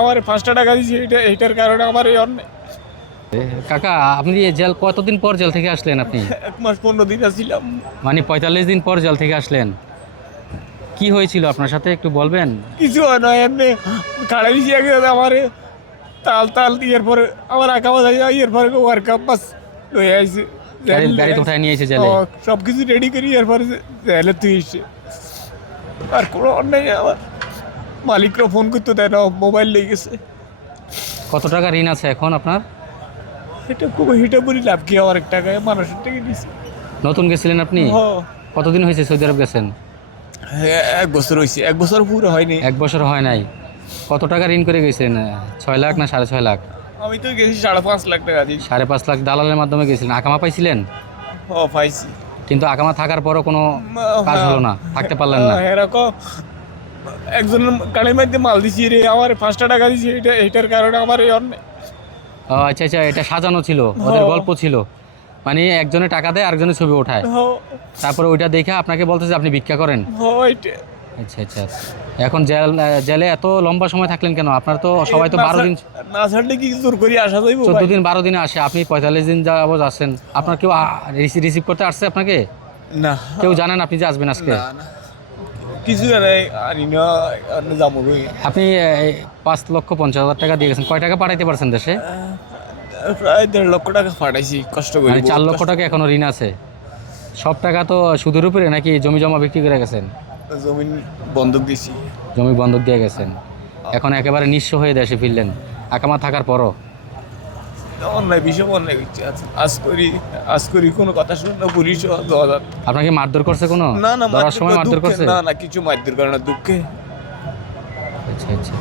আমার 5টা টাকা দিয়েছি, এইটার কারণে আমার এই অন্যায়। কাকা, আপনি জেল কতদিন পর জেল থেকে আসলেন? আপনি 1 মাস 15 দিন ছিলাম। মানে 45 দিন পর জেল থেকে আসলেন। কি হয়েছিল আপনার সাথে একটু বলবেন? কিছু হয় না, এমনি খাড়া দিয়েছি আমার তাল তাল দিয়ে পরে আমার আঁকা বাজা যায়, এরপরে ওয়ার্ক আপ বাস লয়ে আইছে। গাড়িতে উঠায় নিয়ে এসে জেলে? সব কিছু রেডি করি এরপরে জেলে তুই এসে আর কোনো অন্যায় আমার মালিকরা ফোন করতে দেয় না, মোবাইল লেগে গেছে। কত টাকা ঋণ আছে এখন আপনার? এটা খুব হিটা বলি লাভ কি, আমার 1 টাকায় মানুষের থেকে নিয়েছি। নতুন গেছিলেন আপনি? কতদিন হয়েছে সৌদি আরব গেছেন? হ্যাঁ, 1 বছর হয়েছে। 1 বছর পুরো হয়নি। 1 বছর হয় নাই। কত টাকা ঋণ করে গেছেন? 6 লাখ না 6.5 লাখ? আমি তো গেছি 5.5 লাখ টাকা দিয়েছি। 5.5 লাখ দালালের মাধ্যমে গেছিলেন। আকামা পাইছিলেন? পাইছি। কিন্তু আকামা থাকার পরও কোনো কাজ হলো না, থাকতে পারলেন না? এরকম একজন গাড়ির মধ্যে মাল দিছি রে, আমার 5টা টাকা দিয়েছি, এইটার কারণে আমার এই অন্যায়। ও আচ্ছা আচ্ছা, এটা সাজানো ছিল, ওদের গল্প ছিল। মানে একজনে টাকা দেয়, আরেকজনের ছবি ওঠায়, তারপরে ওইটা দেখে আপনাকে বলতেছে আপনি ভিক্ষা করেন। আচ্ছা আচ্ছা। এখন জেলে এত লম্বা সময় থাকলেন কেন? আপনার তো সবাই তো 12 দিন না ছাড়লে কি জোর করি আসা যাইব? 14 দিন 12 দিনে আসে, আপনি 45 দিন যাবত আসছেন। আপনার কেউ রিসিভ করতে আসছে আপনাকে? না, কেউ জানেন আপনি যে আসবেন আজকে? কিছু নাই, আনি না যাবো। আপনি 5,50,000 টাকা দিয়ে গেছেন। কয় টাকা পাঠাইতে পারছেন দেশে? প্রায় 1.5 লক্ষ টাকা পাঠাইছি কষ্ট করে। মানে 4 লক্ষ টাকা এখনো ঋণ আছে। সব টাকা তো সুদের উপরে, নাকি জমি জমা বিক্রি করে গেছেন? জমি বন্ধক দিছি। জমি বন্ধক দিয়ে গেছেন, এখন একেবারে নিঃস্ব হয়ে দেশে ফিরলেন আকামা থাকার পরও। অন্যায় বিষয় অন্যায় হচ্ছে। আজ করি কোনো কথা শুনে না, পুলিশ আপনাকে মারধর করছে কোনো? না না, ধরার সময় মারধর করছে? না না, কিছু মারধর করে না, দুঃখে। আচ্ছা আচ্ছা।